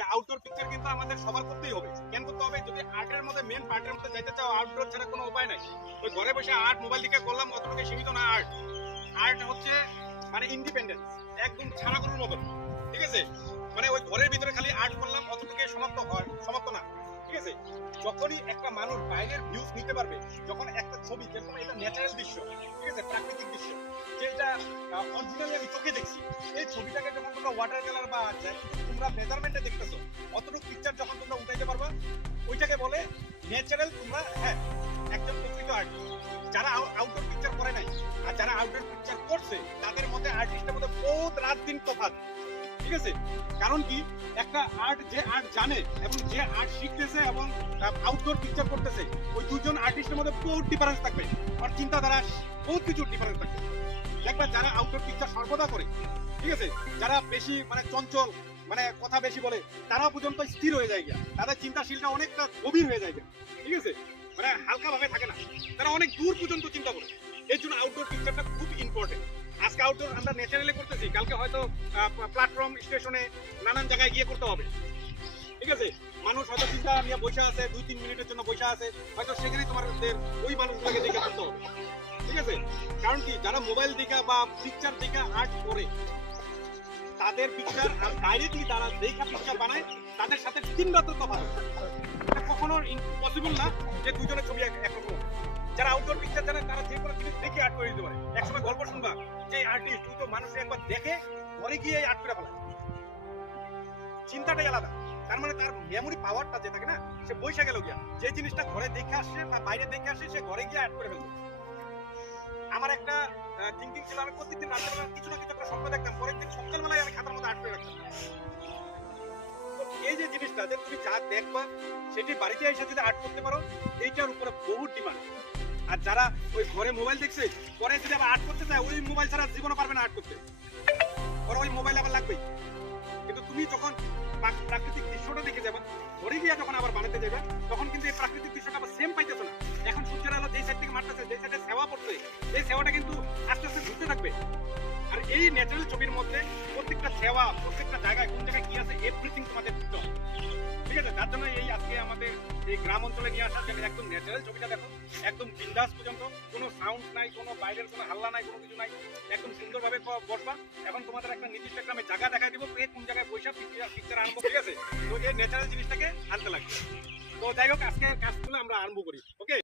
যে outdoor picture কিন্তু আমাদের সবার করতেই হবে। কেন করতে হবে? যদি আর্টের মধ্যে মেন পার্টের মধ্যে যাইতে চাও, আউটডোর ছাড়া কোনো উপায় নাই। ওই ঘরে বসে আর্ট মোবাইল দিকে করলাম অতটুকু সীমিত না। আর্ট আর্ট হচ্ছে মানে ইন্ডিপেন্ডেন্স, একদম ছাড়া গরুর মতন। ঠিক আছে, মানে ওই ঘরের ভিতরে খালি আর্ট করলাম অতটুকু সমাপ্ত না। ঠিক আছে, যখনই একটা মানুষ বাইরের ভিউজ নিতে পারবে, যখন একটা ছবি যেরকম এটা ন্যাচারাল দৃশ্য, ঠিক আছে, প্রাকৃতিক দৃশ্য, যেটা অরিজিনালি আমি চোখে দেখছি, এই ছবিটাকে যখন তোমরা ওয়াটার কালার বা তোমরা মেজারমেন্টে দেখতেছো, অতটুকু পিকচার যখন তোমরা উঠাইতে পারবা, ওইটাকে বলে ন্যাচারাল। তোমরা হ্যাঁ একজন প্রকৃত আর্টিস্ট। যারা আউটডোর পিকচার করে নাই আর যারা আউটডোর পিকচার করছে, তাদের মধ্যে আর্টিস্টের মধ্যে বহুত রাত দিন তফাৎ। ঠিক আছে, কারণ কি, একটা আর্ট যে আর্ট জানে এবং যে আর্ট শিখতেছে এবং আউটডোর পিকচার করতেছে, ওই দুজন আর্টিস্টের মধ্যে বহুত ডিফারেন্স থাকবে। আর চিন্তাধারা বহুত কিছু ডিফারেন্স থাকবে। দেখবা যারা আউটডোর পিকচার সর্বদা করে, ঠিক আছে, যারা বেশি মানে চঞ্চল, মানে কথা বেশি বলে, তারা পর্যন্ত স্থির হয়ে যায় গিয়া, তাদের চিন্তাশীলটা অনেকটা গভীর হয়ে যায় গিয়া। ঠিক আছে, মানে হালকা ভাবে থাকে না, তারা অনেক দূর পর্যন্ত চিন্তা করে। এই জন্য আউটডোর পিকচারটা খুব ইম্পর্টেন্ট। আজকে আউটডোর আমরা ন্যাচারালি করতেছি, কালকে হয়তো প্ল্যাটফর্ম স্টেশনে নানান জায়গায় গিয়ে করতে হবে। ঠিক আছে, মানুষ হয়তো চিন্তা নিয়ে বসে আছে, 2-3 মিনিটের জন্য বসে আছে, হয়তো সেখানেই তোমাদের ওই মানুষগুলোকে দেখে করতে হবে। ঠিক আছে, কারণ কি, যারা মোবাইল দেখা বা পিকচার দেখা আর্ট করে, তাদের পিকচার আর ডাইরেক্টলি তারা দেখা পিকচার বানায়, তাদের সাথে 3 রাতের তফাৎ। এটা কখনো পসিবল না যে দুজনের ছবি একরকম। যারা আউটডোর পিকচার জানে, তারা যে কোনো জিনিস দেখে আর্ট করে দিতে পারে। একসময় গল্প শুনবা যে আর্টিস্ট তুই তো মানুষ একবার দেখে ঘরে গিয়ে আর্ট করে ফেলা, চিন্তাটাই আলাদা। তার মানে তার মেমোরি পাওয়ারটা যে থাকে না, সে বৈশা গেল গিয়া, যে জিনিসটা ঘরে দেখে আসছে বা বাইরে দেখে আসছে, সে ঘরে গিয়ে আর্ট করে ফেলবে। আমার একটা থিঙ্কিং ছিল, আমি প্রত্যেকদিন রাত্রেবেলা কিছু না কিছু একটা স্বপ্ন দেখতাম, পরের দিন সকালবেলায় আমি খাতার মধ্যে আর্ট করে রাখতাম। এই যে জিনিসটা যে তুমি যা দেখবা সেটি বাড়িতে এসে যদি আর্ট করতে পারো, এইটার উপরে বহু ডিমান্ড। আর যারা ওই ঘরে মোবাইল দেখছে, পরে যদি আবার আর্ট করতে চায়, ওই মোবাইল ছাড়া জীবনে পারবে না আর্ট করতে, পরে ওই মোবাইল আবার লাগবেই। কিন্তু তুমি যখন প্রাকৃতিক দৃশ্যটা দেখে যাবে, ঘরে গিয়ে যখন আবার বানাতে যাবে, তখন কিন্তু এই প্রাকৃতিক দৃশ্যটা আবার সেম পাইতেছো না। এখন সূর্যের আলো যেই সাইড থেকে মারতেছে, যেই সাইডে সেবা পড়ছে, এই সেবাটা কিন্তু আস্তে আস্তে ঘুরতে থাকবে। আর এই ন্যাচারাল ছবির মধ্যে প্রত্যেকটা সেবা, প্রত্যেকটা জায়গায় কোন জায়গায় কি আছে, এভরিথিং তোমাদের বুঝতে হবে। ঠিক আছে, তার জন্য এই আজকে আমাদের এই গ্রাম অঞ্চলে নিয়ে আসার জন্য একদম ন্যাচারাল ছবিটা দেখো, একদম বিন্দাস পর্যন্ত, কোনো সাউন্ড নাই, কোনো বাইরের কোনো হাল্লা নাই, কোনো কিছু নাই, একদম সুন্দরভাবে বসবা। এখন তোমাদের একটা নির্দিষ্ট একটা আমি জায়গা দেখাই দিব, কোন জায়গায় পয়সা পিকচার আনবো। ঠিক আছে, তো এই ন্যাচারাল জিনিসটাকে আনতে লাগবে। তো যাই হোক, আজকে কাজগুলো আমরা আরম্ভ করি। ওকে।